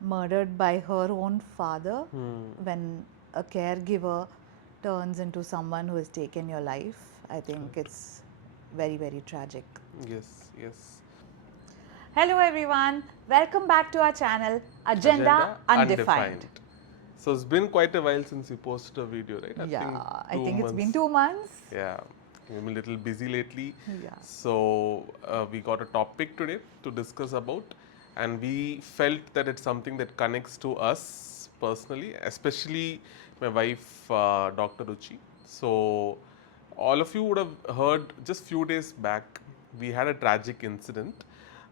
murdered by her own father when a caregiver turns into someone who has taken your life. I think it's very, very tragic. Yes, yes. Hello everyone, welcome back to our channel Agenda Agenda Undefined. undefined. So it's been quite a while since you posted a video, right? I Yeah, think I two think it's been months. 2 months. Yeah, I'm a little busy lately. Yeah. So we got a topic today to discuss about, and we felt that it's something that connects to us personally, especially my wife, Dr. Ruchi. So all of you would have heard just few days back we had a tragic incident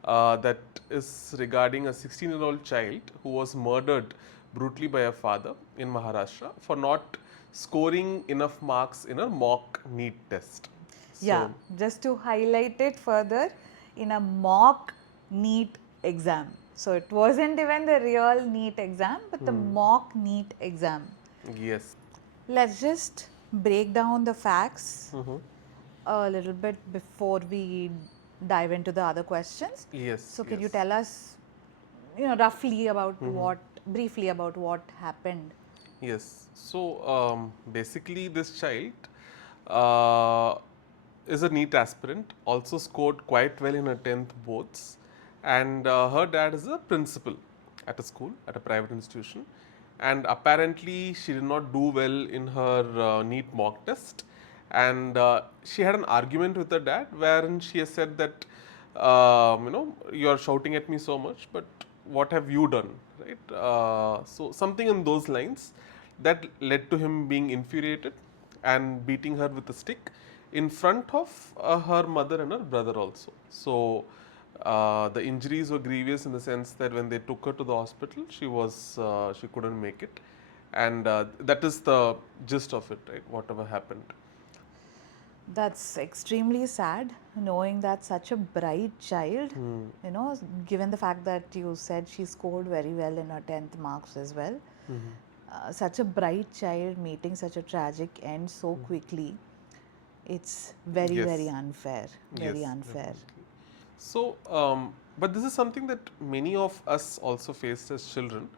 that is regarding a 16-year-old child who was murdered brutally by a father in Maharashtra for not scoring enough marks in a mock NEET test. Yeah, So, just to highlight it further, in a mock NEET exam. So it wasn't even the real NEET exam, but the mock NEET exam. yes. Let's just break down the facts a little bit before we dive into the other questions. Yes, So, can you yes. tell us, roughly about briefly about what happened? Yes. So basically, this child uh, is a NEET aspirant, also scored quite well in her 10th boards, and her dad is a principal at a school, at a private institution. And apparently, she did not do well in her NEET mock test, and she had an argument with her dad wherein she has said that, you are shouting at me so much, but what have you done, right? So something in those lines that led to him being infuriated and beating her with a stick in front of her mother and her brother also. So the injuries were grievous in the sense that when they took her to the hospital, she couldn't make it, and that is the gist of it, right? Whatever happened. That's extremely sad, knowing that such a bright child, given the fact that you said she scored very well in her 10th marks as well, such a bright child meeting such a tragic end so quickly, it's very, very Yes, unfair. Very yes, unfair. definitely. So, but this is something that many of us also faced as children,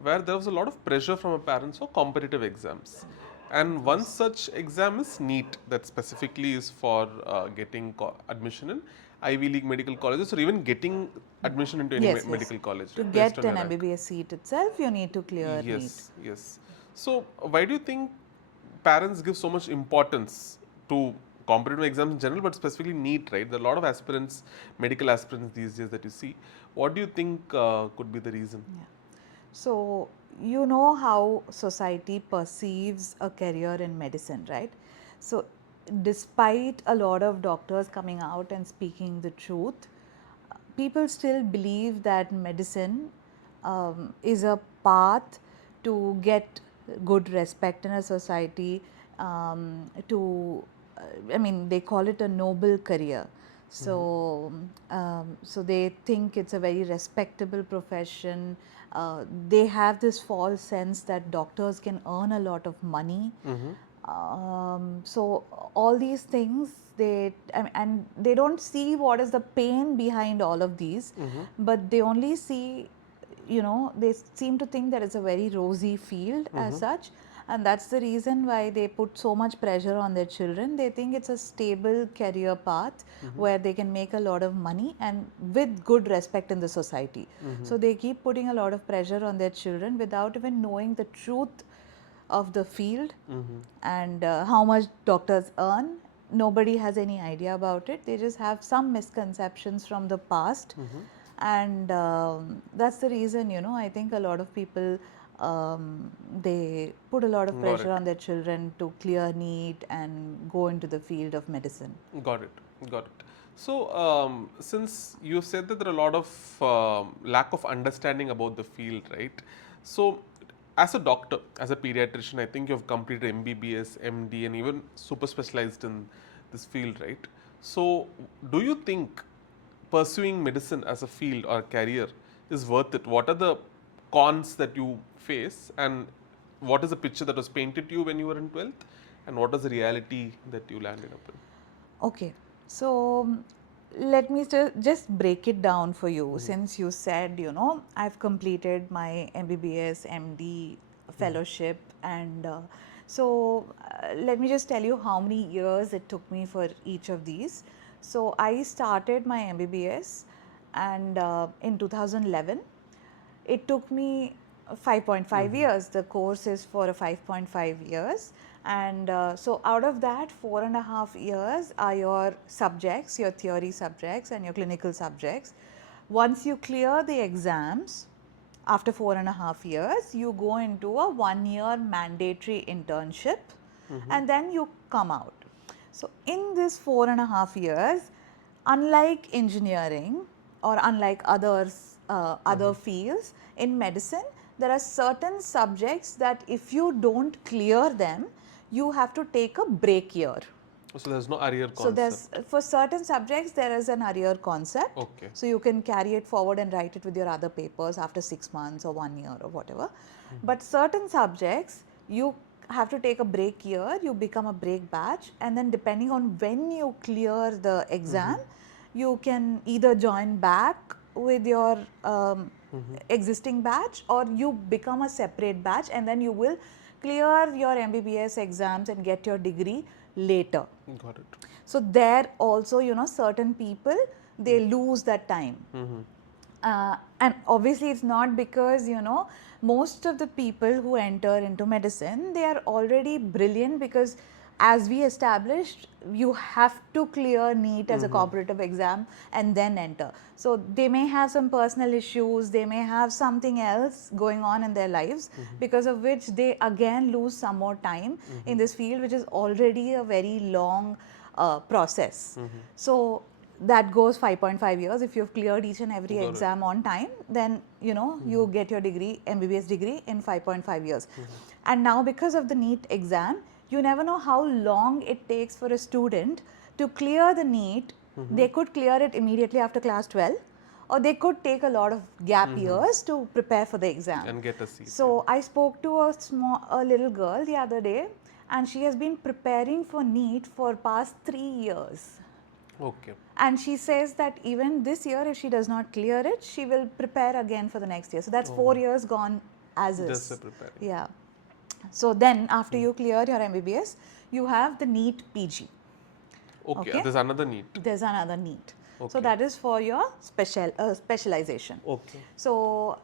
where there was a lot of pressure from our parents for competitive exams. And one such exam is NEET, that specifically is for getting admission in Ivy League medical colleges or even getting admission into any Yes, yes. medical college, To right, based get on an your rank. MBBS seat itself, you need to clear NEET. Yes, yes. So, why do you think parents give so much importance to competitive exams in general, but specifically NEET, right? There are a lot of aspirants, medical aspirants these days that you see. What do you think could be the reason? Yeah. So, you know how society perceives a career in medicine, right? So, despite a lot of doctors coming out and speaking the truth, people still believe that medicine is a path to get good respect in a society, I mean, they call it a noble career. So, so they think it's a very respectable profession. They have this false sense that doctors can earn a lot of money. So all these things, and they don't see what is the pain behind all of these, but they only see, they seem to think that it's a very rosy field as such, and that's the reason why they put so much pressure on their children. They think it's a stable career path where they can make a lot of money and with good respect in the society. So they keep putting a lot of pressure on their children without even knowing the truth of the field and how much doctors earn. Nobody has any idea about it. They just have some misconceptions from the past, and that's the reason, I think a lot of people, they put a lot of Got pressure it. on their children to clear NEET and go into the field of medicine. Got it. Got it. So, since you said that there are a lot of lack of understanding about the field, right? So, as a doctor, as a pediatrician, I think you have completed MBBS, MD, and even super specialized in this field, right? So, do you think pursuing medicine as a field or career is worth it? What are the cons that you face, and what is the picture that was painted to you when you were in 12th, and what is the reality that you landed up in? Okay, so let me just break it down for you. Since you said, you know, I've completed my MBBS, MD fellowship, and let me just tell you how many years it took me for each of these. So I started my MBBS and in 2011. It took me 5.5 years. The course is for a 5.5 years. And so out of that, 4.5 years are your subjects, your theory subjects and your clinical subjects. Once you clear the exams, after 4.5 years, you go into a 1-year mandatory internship and then you come out. So in this 4.5 years, unlike engineering or unlike other fields in medicine, there are certain subjects that if you don't clear them, you have to take a break year. So there's no arrear concept. So there's, for certain subjects, there is an arrear concept. Okay. So you can carry it forward and write it with your other papers after 6 months or 1 year or whatever. But certain subjects, you have to take a break year, you become a break batch, and then depending on when you clear the exam, you can either join back with your existing batch, or you become a separate batch and then you will clear your MBBS exams and get your degree later. Got it. So there also, you know, certain people, they lose that time. And obviously it's not because, you know, most of the people who enter into medicine, they are already brilliant, because as we established, you have to clear NEET as a competitive exam and then enter. So they may have some personal issues, they may have something else going on in their lives, because of which they again lose some more time in this field, which is already a very long process. So that goes 5.5 years. If you've cleared each and every exam on time, then you know you get your degree, MBBS degree, in 5.5 years. And now because of the NEET exam, you never know how long it takes for a student to clear the NEET. They could clear it immediately after class 12, or they could take a lot of gap years to prepare for the exam and get a seat. So I spoke to a little girl the other day, and she has been preparing for NEET for past 3 years. Okay. And she says that even this year, if she does not clear it, she will prepare again for the next year. So that's 4 years gone as is. Just preparing. Yeah. So then after you clear your MBBS, you have the NEET PG. Okay. There's another NEET. There's another NEET. Okay. So that is for your specialization. Okay. So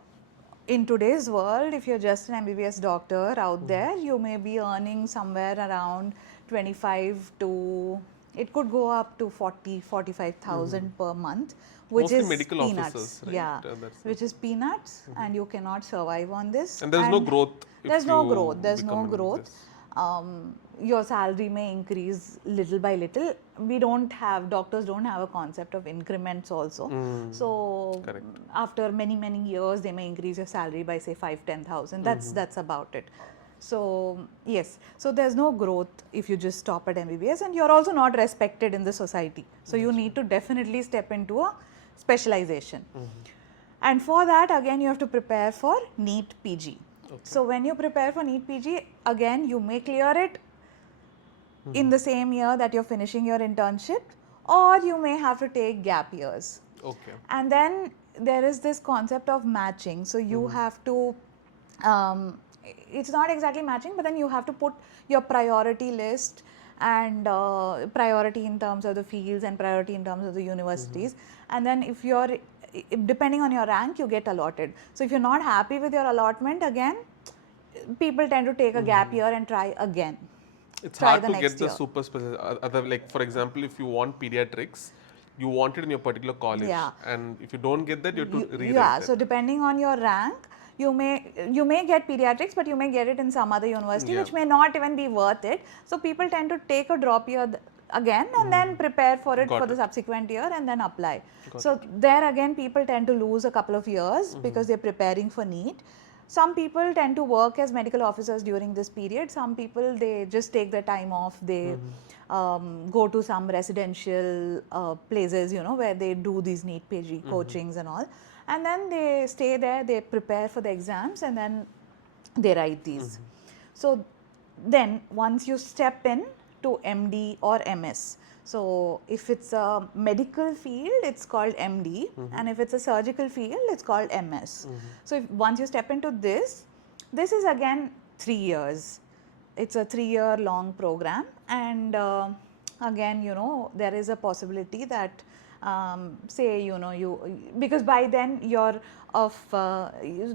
in today's world, if you're just an MBBS doctor out there, you may be earning somewhere around 25 to, it could go up to 40,000-45,000 per month, which Mostly is medical peanuts. officers, right? Yeah, That's which is peanuts, and you cannot survive on this. And there's no growth. There's if no you growth. There's no become growth. this. Your salary may increase little by little. We don't have, doctors don't have a concept of increments also. So Correct. after many years, they may increase your salary by say 5,000-10,000. That's about it. So yes, so there's no growth if you just stop at MBBS, and you're also not respected in the society. So you need to definitely step into a specialization. And for that, again, you have to prepare for NEET PG. Okay. So when you prepare for NEET PG, again, you may clear it in the same year that you're finishing your internship, or you may have to take gap years. Okay. And then there is this concept of matching. So you have to, it's not exactly matching, but then you have to put your priority list and priority in terms of the fields and priority in terms of the universities. And then if you're, depending on your rank, you get allotted. So if you're not happy with your allotment, again, people tend to take a gap year and try again. It's Try hard the to next get the year. super special. Like for example, if you want pediatrics, you want it in your particular college, Yeah. and if you don't get that, you have to rewrite Yeah, it. so depending on your rank, you may get pediatrics, but you may get it in some other university, Yeah. which may not even be worth it. So people tend to take a drop year again and then prepare for it Got for the it. subsequent year and then apply. Got So there again, people tend to lose a couple of years because they're preparing for NEET. Some people tend to work as medical officers during this period. Some people, they just take their time off. They go to some residential places, you know, where they do these NEET PG coachings and all. And then they stay there, they prepare for the exams, and then they write these. So then once you step in to MD or MS, So if it's a medical field, it's called MD, and if it's a surgical field, it's called MS. So once you step into this is again 3 years. It's a 3-year long program, and again, there is a possibility that say, because by then you're of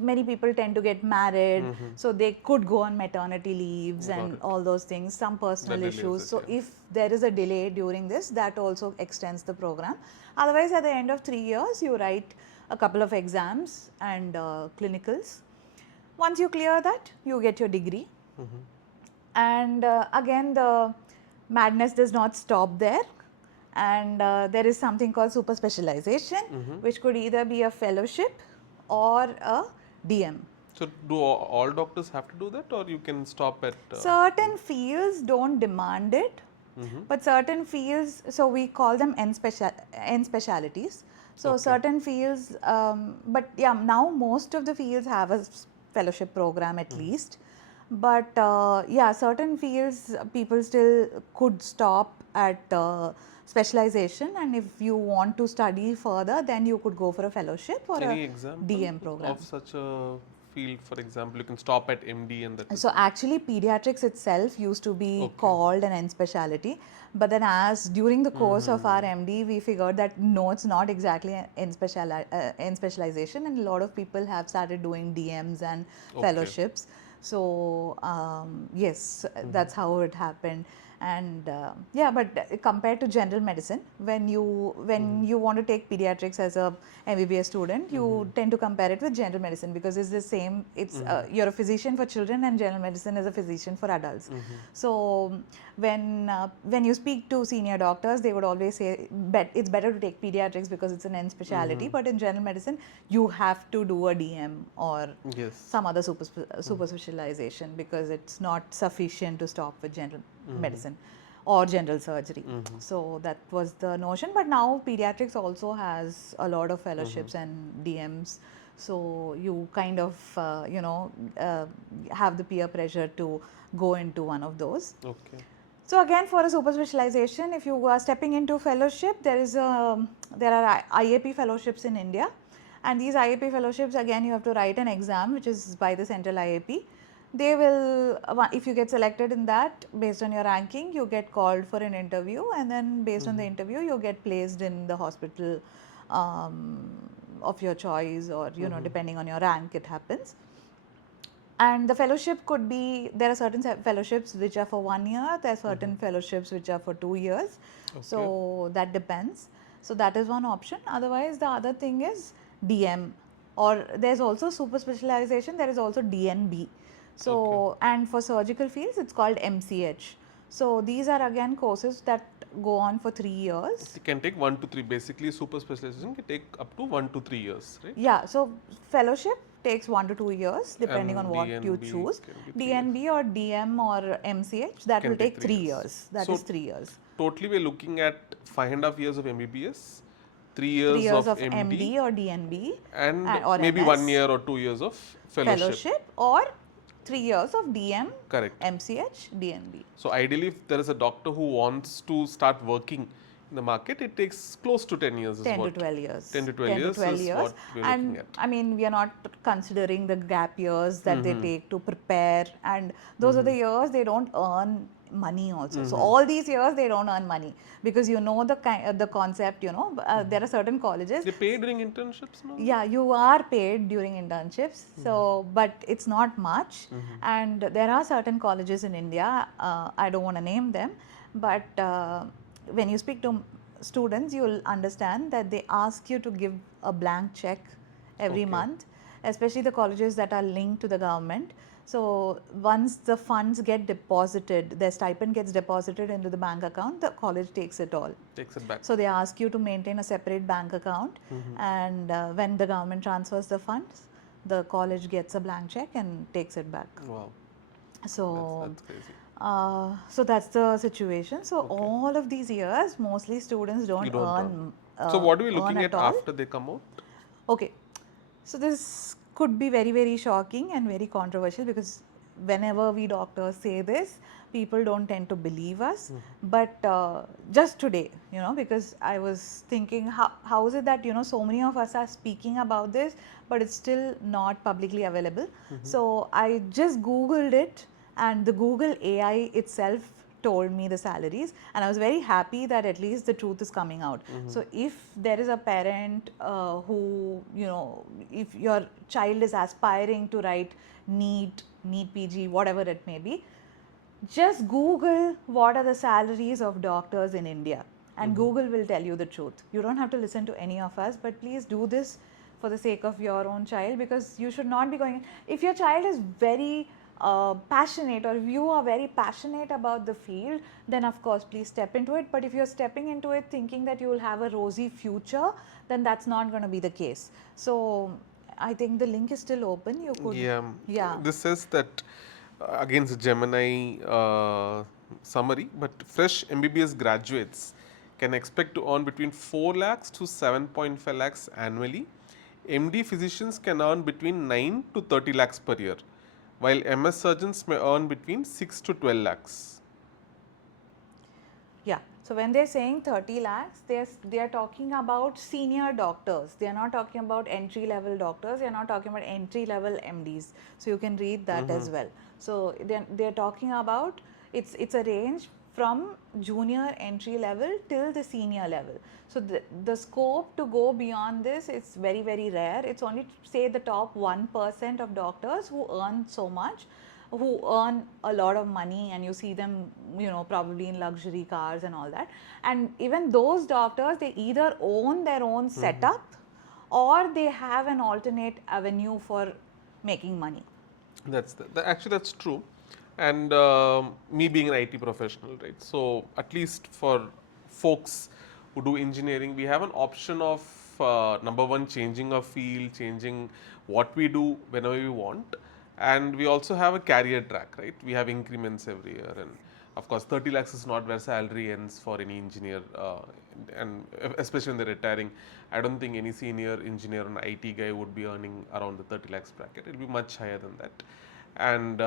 many people tend to get married, so they could go on maternity leaves and all those things, some personal That delays issues. it, So yeah. if there is a delay during this, that also extends the program. Otherwise, at the end of 3 years, you write a couple of exams and clinicals. Once you clear that, you get your degree. And again, the madness does not stop there. And there is something called super-specialization, which could either be a fellowship or a DM. So do all doctors have to do that, or you can stop at? Certain fields don't demand it, but certain fields, so we call them N specialties. So certain fields, but yeah, now most of the fields have a fellowship program at least. But yeah, certain fields people still could stop at specialization, and if you want to study further, then you could go for a fellowship or Any a example DM program. of such a field? For example, you can stop at MD and that. So actually, pediatrics itself used to be called an N specialty, but then as during the course of our MD, we figured that no, it's not exactly an N specialization, and a lot of people have started doing DMs and fellowships. So yes, that's how it happened. And yeah, but compared to general medicine, when you want to take pediatrics as a MBBS student, you tend to compare it with general medicine, because it's the same. It's you're a physician for children, and general medicine is a physician for adults. So when you speak to senior doctors, they would always say it's better to take pediatrics because it's an N specialty. But in general medicine, you have to do a DM or some other super specialization, because it's not sufficient to stop with general medicine or general surgery. So that was the notion. But now pediatrics also has a lot of fellowships and DMs. So you kind of have the peer pressure to go into one of those. Okay. So again, for a super specialization, if you are stepping into fellowship, there are IAP fellowships in India, and these IAP fellowships, again, you have to write an exam which is by the central IAP. They will, if you get selected in that, based on your ranking, you get called for an interview, and then based on the interview, you get placed in the hospital of your choice, or depending on your rank, it happens. And the fellowship could be, there are certain fellowships which are for 1 year, there are certain fellowships which are for 2 years. So that depends. So that is one option. Otherwise, the other thing is DM, or there's also super specialization, there is also DNB. So, and for surgical fields, it's called MCH. So these are again courses that go on for 3 years. It can take 1 to 3. Basically, super specialization can take up to 1 to 3 years, right? Yeah. So fellowship takes 1 to 2 years, depending on what you DNB choose. can be 3 DNB or DM or MCH, that will take 3 years. That is 3 years. Totally, we're looking at 5.5 years of MBBS, 3 3 years of MD or DNB, and or maybe MS, 1 year or 2 years of fellowship. Or 3 years of DM, Correct. MCH, DNB. So ideally, if there is a doctor who wants to start working in the market, it takes close to 10 years. 10 to 12 years. 10 to 12 years is what we're looking at. I mean, we are not considering the gap years that they take to prepare, and those are the years they don't earn money also. So all these years they don't earn money, because the concept, there are certain colleges. They pay during internships now? Yeah, you are paid during internships. So, but it's not much. And there are certain colleges in India, I don't want to name them, but when you speak to students, you'll understand that they ask you to give a blank check every month, especially the colleges that are linked to the government. So once the funds get deposited, their stipend gets deposited into the bank account, the college takes it all. Takes it back. So they ask you to maintain a separate bank account, and when the government transfers the funds, the college gets a blank check and takes it back. Wow. So that's crazy. So that's the situation. So all of these years, mostly students don't earn. So what are we looking at all. after they come out? Okay, so this could be very, very shocking and very controversial, because whenever we doctors say this, people don't tend to believe us. But just today, because I was thinking, how is it that, so many of us are speaking about this, but it's still not publicly available. So I just Googled it, and the Google AI itself told me the salaries, and I was very happy that at least the truth is coming out. So if there is a parent who, if your child is aspiring to write NEET, NEET PG, whatever it may be, just Google what are the salaries of doctors in India, and Google will tell you the truth. You don't have to listen to any of us, but please do this for the sake of your own child, because you should not be going. If your child is very passionate, or if you are very passionate about the field, then of course please step into it. But if you're stepping into it thinking that you will have a rosy future, then that's not going to be the case. So I think the link is still open. You could, Yeah. This says that against Gemini summary, but fresh MBBS graduates can expect to earn between 4 lakhs to 7.5 lakhs annually. MD physicians can earn between 9 to 30 lakhs per year, while MS surgeons may earn between 6 to 12 lakhs. Yeah. So when they're saying 30 lakhs, they are talking about senior doctors. They are not talking about entry level doctors. They are not talking about entry level MDs. So you can read that as well. So they're talking about, it's a range from junior entry level till the senior level. So the scope to go beyond this is very, very rare. It's only, say, the top 1% of doctors who earn so much, who earn a lot of money, and you see them, probably in luxury cars and all that. And even those doctors, they either own their own setup, or they have an alternate avenue for making money. Actually that's true. And me being an IT professional, right? So at least for folks who do engineering, we have an option of number one, changing our field, changing what we do whenever we want, and we also have a career track, right? We have increments every year, and of course 30 lakhs is not where salary ends for any engineer, and especially when they're retiring. I don't think any senior engineer or an IT guy would be earning around the 30 lakhs bracket. It will be much higher than that. And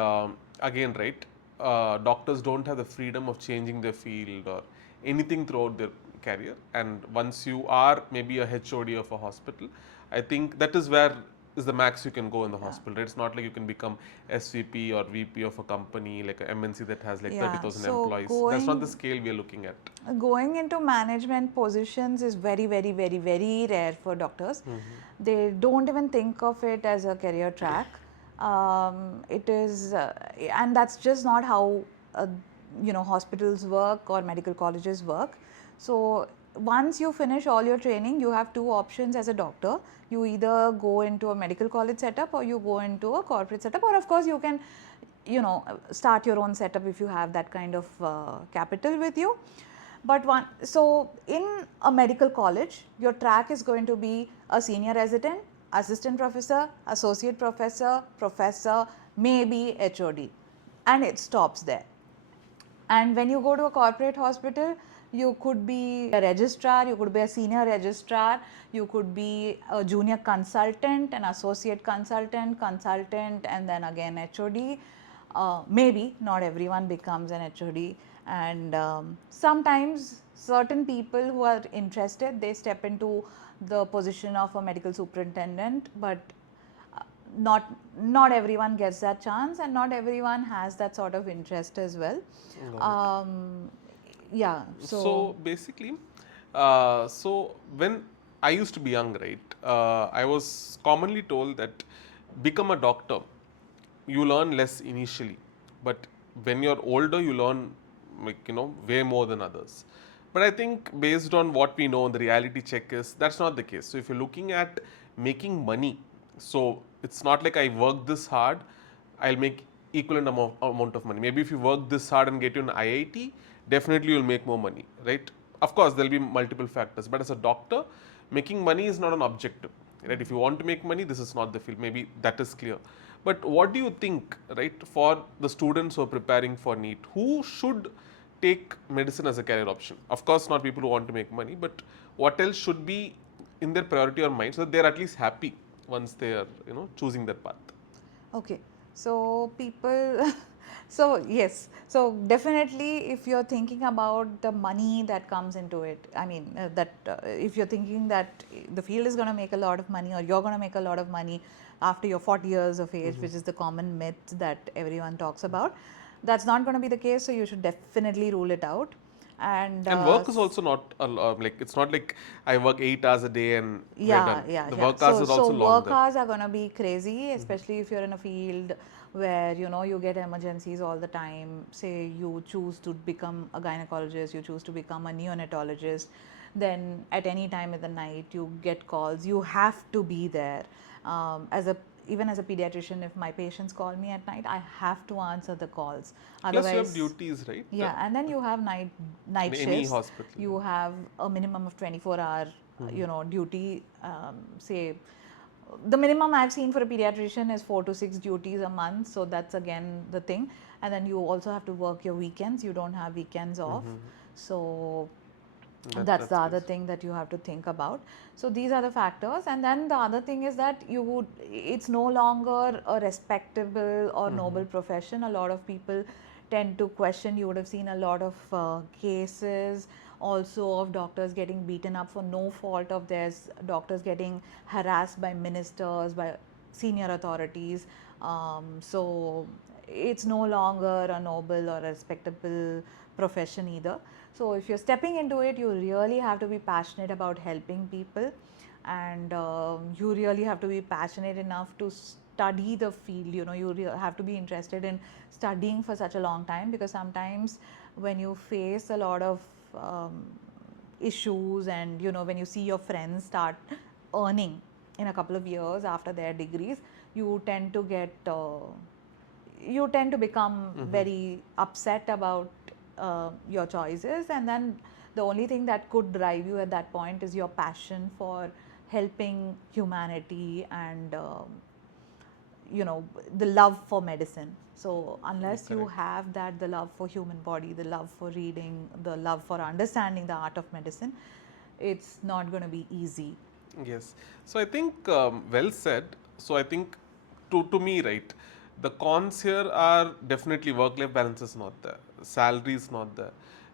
again, right, doctors don't have the freedom of changing their field or anything throughout their career. And once you are maybe a HOD of a hospital, I think that is where is the max you can go in the hospital. Right? It's not like you can become SVP or VP of a company like a MNC that has like 30,000 employees. That's not the scale we are looking at. Going into management positions is very, very, very, very rare for doctors. They don't even think of it as a career track. It is, and that's just not how hospitals work or medical colleges work. So once you finish all your training, you have two options as a doctor. You either go into a medical college setup, or you go into a corporate setup, or of course you can, start your own setup if you have that kind of capital with you. But so in a medical college, your track is going to be a senior resident, assistant professor, associate professor, professor, maybe HOD, and it stops there. And when you go to a corporate hospital, you could be a registrar, you could be a senior registrar, you could be a junior consultant, an associate consultant, and then again HOD. Maybe not everyone becomes an HOD, and sometimes certain people who are interested, they step into the position of a medical superintendent, but not everyone gets that chance, and not everyone has that sort of interest as well. Yeah. So basically, so when I used to be young, right, I was commonly told that become a doctor, you learn less initially, but when you're older, you learn way more than others. But I think based on what we know, the reality check is that's not the case. So if you're looking at making money, so it's not like I work this hard, I'll make equivalent amount of money. Maybe if you work this hard and get you an IIT, definitely you'll make more money, right? Of course, there'll be multiple factors, but as a doctor, making money is not an objective, right? If you want to make money, this is not the field. Maybe that is clear. But what do you think, right, for the students who are preparing for NEET, who should take medicine as a career option? Of course, not people who want to make money, but what else should be in their priority or mind so that they're at least happy once they are, choosing that path? Okay. So people, so yes, so definitely if you're thinking about the money that comes into it, I mean if you're thinking that the field is going to make a lot of money or you're going to make a lot of money after you're 40 years of age, which is the common myth that everyone talks about, that's not going to be the case. So you should definitely rule it out. And And work is also not like it's not like I work 8 hours a day and we're yeah, done. yeah, The yeah. work hours So, is so also work longer. hours are gonna be crazy, especially if you're in a field where you get emergencies all the time. Say you choose to become a gynecologist, you choose to become a neonatologist, then at any time in the night you get calls. You have to be there. As a Even as a pediatrician, if my patients call me at night, I have to answer the calls. Plus you have Otherwise, duties, right? yeah, and then you have In night any shifts. hospital. You have a minimum of 24-hour, duty. Say the minimum I've seen for a pediatrician is 4 to 6 duties a month. So that's again the thing. And then you also have to work your weekends. You don't have weekends off. So that's the That's other crazy. thing that you have to think about. So these are the factors. And then the other thing is that it's no longer a respectable or noble profession. A lot of people tend to question. You would have seen a lot of cases also of doctors getting beaten up for no fault of theirs, doctors getting harassed by ministers, by senior authorities. So it's no longer a noble or a respectable profession either. So if you're stepping into it, you really have to be passionate about helping people, and you really have to be passionate enough to study the field. You have to be interested in studying for such a long time, because sometimes when you face a lot of um, issues, and when you see your friends start earning in a couple of years after their degrees, you tend to get you tend to become very upset about your choices, and then the only thing that could drive you at that point is your passion for helping humanity, and the love for medicine. So unless you Correct. have that, the love for human body, the love for reading, the love for understanding the art of medicine, it's not going to be easy. Yes. So I think well said. So I think to me, right, the cons here are definitely work-life balance is not there, salary is not there,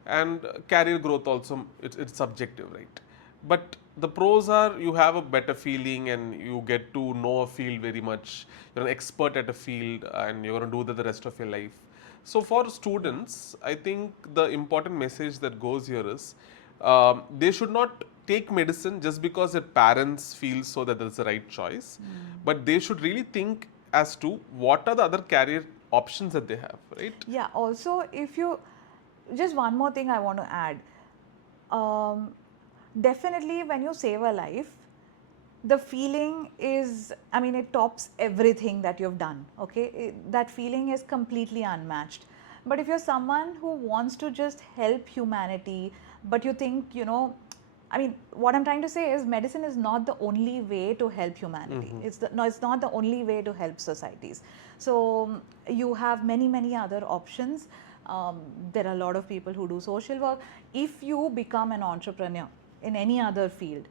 and career growth also it's subjective, right? But the pros are you have a better feeling and you get to know a field very much. You're an expert at a field and you're going to do that the rest of your life. So for students, I think the important message that goes here is they should not take medicine just because their parents feel so that that's the right choice, but they should really think as to what are the other career options that they have, right? Yeah, also, if you just one more thing I want to add. Um, Definitely, when you save a life, the feeling is, I mean, it tops everything that you've done. Okay, that feeling is completely unmatched. But if you're someone who wants to just help humanity, but you think, I mean, what I'm trying to say is medicine is not the only way to help humanity. No, it's not the only way to help societies. So you have many, many other options. There are a lot of people who do social work. If you become an entrepreneur in any other field,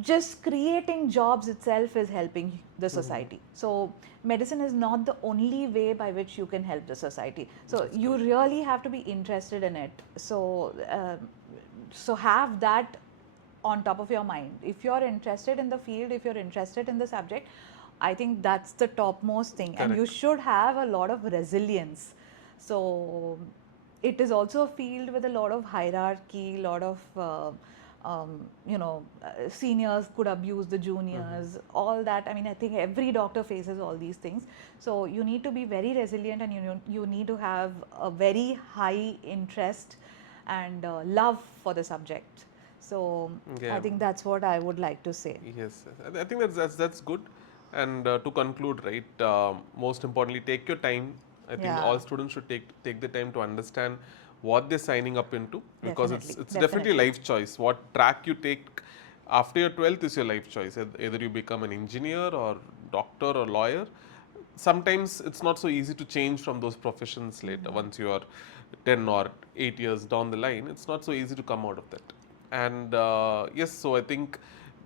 just creating jobs itself is helping the society. So medicine is not the only way by which you can help the society. So That's you correct. really have to be interested in it. So have that on top of your mind. If you're interested in the field, if you're interested in the subject, I think that's the topmost thing, and you Correct. should have a lot of resilience. So it is also a field with a lot of hierarchy, a lot of seniors could abuse the juniors, all that. I mean, I think every doctor faces all these things. So you need to be very resilient, and you need to have a very high interest and love for the subject. So I Yeah. think that's what I would like to say. Yes, I think that's good. And to conclude, right, most importantly, take your time. I think Yeah, all students should take the time to understand what they're signing up into, because it's definitely, it's definitely definitely. life choice. What track you take after your 12th is your life choice. Either you become an engineer or doctor or lawyer. Sometimes it's not so easy to change from those professions later. Once you are 10 or 8 years down the line, it's not so easy to come out of that. And yes, so I think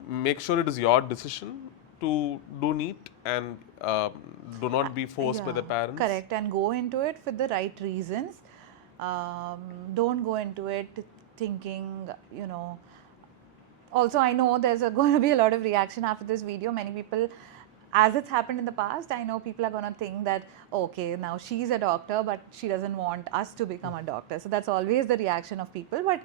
make sure it is your decision to do NEET and do not be forced by the parents? Correct, and go into it for the right reasons. Don't go into it thinking, also I know there's going to be a lot of reaction after this video. Many people, as it's happened in the past, I know people are going to think that, okay, now she's a doctor, but she doesn't want us to become a doctor. So that's always the reaction of people. But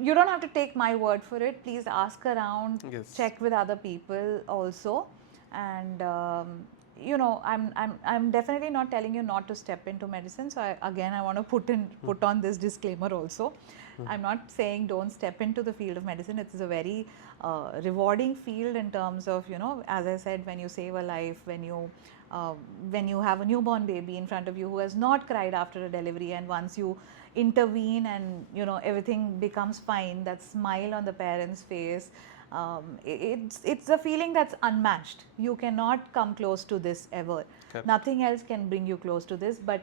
you don't have to take my word for it. Please ask around, Yes. check with other people also. And I'm definitely not telling you not to step into medicine. So I want to put on this disclaimer also. I'm not saying don't step into the field of medicine. It's a very rewarding field in terms of, as I said, when you save a life, when you have a newborn baby in front of you who has not cried after a delivery, and once you intervene and everything becomes fine, that smile on the parent's face, it's a feeling that's unmatched. You cannot come close to this ever. Correct. Nothing else can bring you close to this, but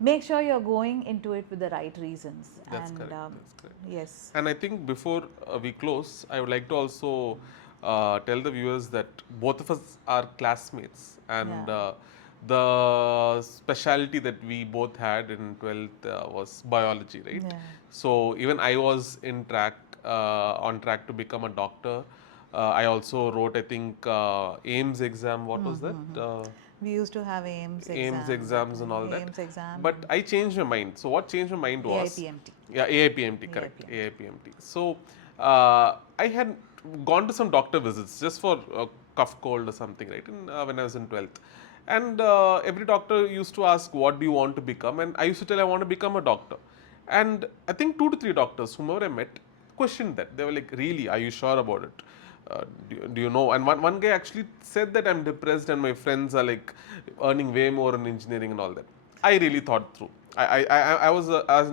make sure you're going into it with the right reasons. That's and correct. That's correct. Yes. And I think before we close, I would like to also tell the viewers that both of us are classmates, and Yeah. the specialty that we both had in 12th was biology, right? Yeah. So even I was on track to become a doctor. I also wrote, I think, AIMS exam. What was that? We used to have AIMS exams and all that. AIMS exam. But I changed my mind. So what changed my mind was AIPMT. Yeah, AIPMT, correct. AIPMT. AIPMT. So I had gone to some doctor visits just for cough cold or something, right? When I was in 12th, and every doctor used to ask, "What do you want to become?" And I used to tell, "I want to become a doctor." And I think 2 to 3 doctors, whomever I met, questioned that. They were like, "Really? Are you sure about it? Do you know?" And one guy actually said that I'm depressed and my friends are like earning way more in engineering and all that. I really thought through. I was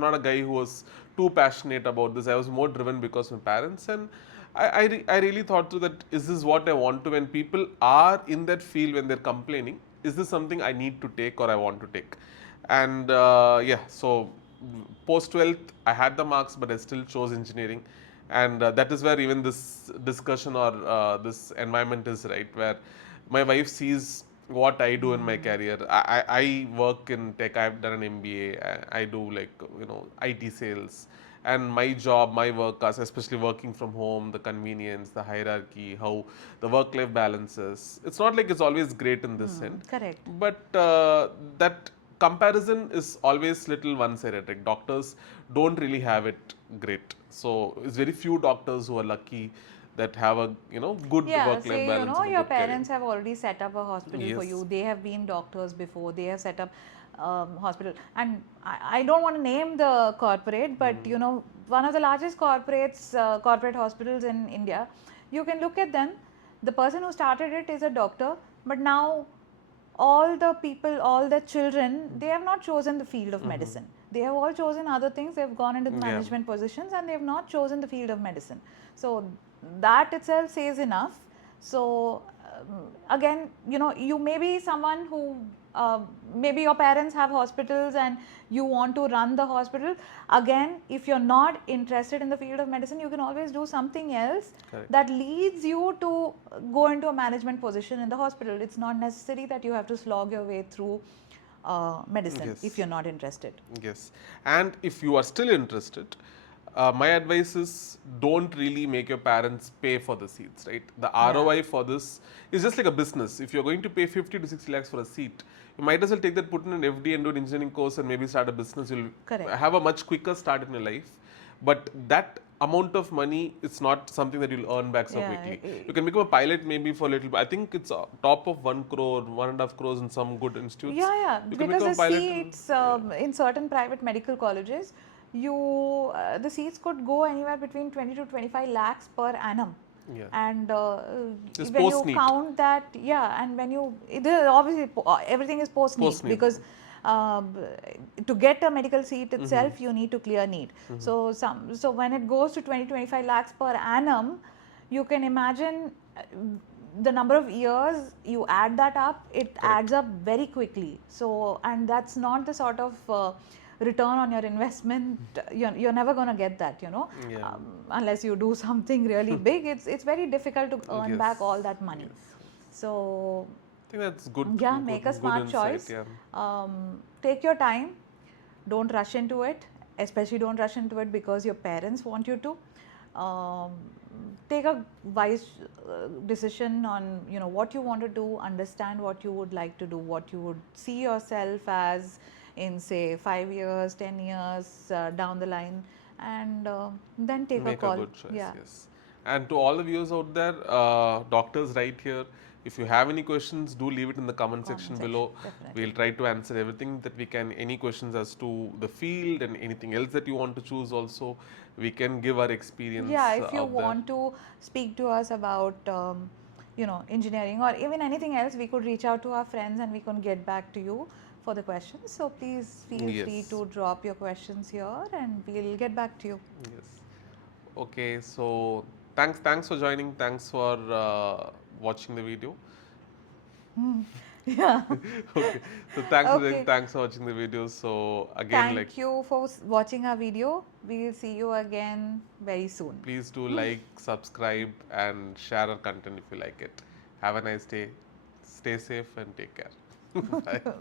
not a guy who was too passionate about this. I was more driven because of my parents, and I really thought through that, is this what I want to? When people are in that field, when they're complaining, is this something I need to take or I want to take? And so post 12th, I had the marks, but I still chose engineering. And that is where even this discussion or this environment is, right, where my wife sees what I do in my career. I work in tech. I've done an MBA. I do IT sales, and my job, my work, especially working from home, the convenience, the hierarchy, how the work-life balance is. It's not like it's always great in this end. Correct. But that comparison is always little one-sided. Like doctors don't really have it great. So it's very few doctors who are lucky that have a good work-life say, balance. and a your good career. parents have already set up a hospital for Yes. you. They have been doctors before. They have set up hospital. And I don't want to name the corporate, but one of the largest corporate hospitals in India. You can look at them. The person who started it is a doctor, but now all the people, all the children, they have not chosen the field of medicine. They have all chosen other things. They've gone into the management positions, and they have not chosen the field of medicine. So that itself says enough. So again, you may be someone who maybe your parents have hospitals and you want to run the hospital. Again, if you're not interested in the field of medicine, you can always do something else Correct. that leads you to go into a management position in the hospital. It's not necessary that you have to slog your way through medicine Yes. if you're not interested. Yes. And if you are still interested, my advice is, don't really make your parents pay for the seats, right? The ROI for this is just like a business. If you're going to pay 50 to 60 lakhs for a seat, you might as well take that, put in an FD and do an engineering course and maybe start a business. You'll Correct. have a much quicker start in your life. But that amount of money, it's not something that you'll earn back so quickly. You can become a pilot maybe for a little. I think it's top of 1 crore, 1.5 crores in some good institutes. You can Because become a the pilot seats in certain private medical colleges, the seats could go anywhere between 20 to 25 lakhs per annum. Yeah. And Just when you post-NEET. count that, and when obviously everything is post-NEET, Post-NEET. because to get a medical seat itself, you need to clear NEET. So when it goes to 20-25 lakhs per annum, you can imagine the number of years you add that up, it adds up very quickly. So, and that's not the sort of return on your investment, you're never going to get that, Yeah. unless you do something really big. It's very difficult to earn back all that money. Yes. So I think that's good. yeah, make a good smart insight. choice. Yeah. Take your time. Don't rush into it. Especially don't rush into it because your parents want you to. Um, take a wise decision on what you want to do. Understand what you would like to do. What you would see yourself as in say 5 years, 10 years down the line, and then take a Make a call. good choice. Yeah. Yes. And to all the viewers out there, doctors right here, if you have any questions, do leave it in the comment section below. Definitely. We'll try to answer everything that we can. Any questions as to the field and anything else that you want to choose also, we can give our experience Yeah, if you out there. want to speak to us about engineering or even anything else, we could reach out to our friends and we can get back to you for the questions. So please feel free Yes. to drop your questions here and we'll get back to you. Yes. Okay, so thanks for joining. Thanks for watching the video. Yeah. Okay, so thanks Okay. thanks for watching the video. So again, like, Thank you for watching our video. We'll see you again very soon. please do like, subscribe, and share our content if you like it. Have a nice day. Stay safe and take care. Bye. Bye.